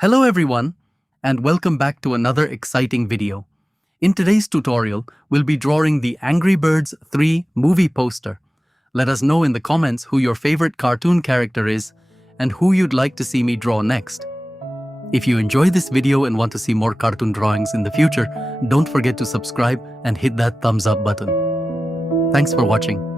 Hello everyone, and welcome back to another exciting video. In today's tutorial, we'll be drawing the Angry Birds 3 movie poster. Let us know in the comments who your favorite cartoon character is and who you'd like to see me draw next. If you enjoyed this video and want to see more cartoon drawings in the future, don't forget to subscribe and hit that thumbs up button. Thanks for watching.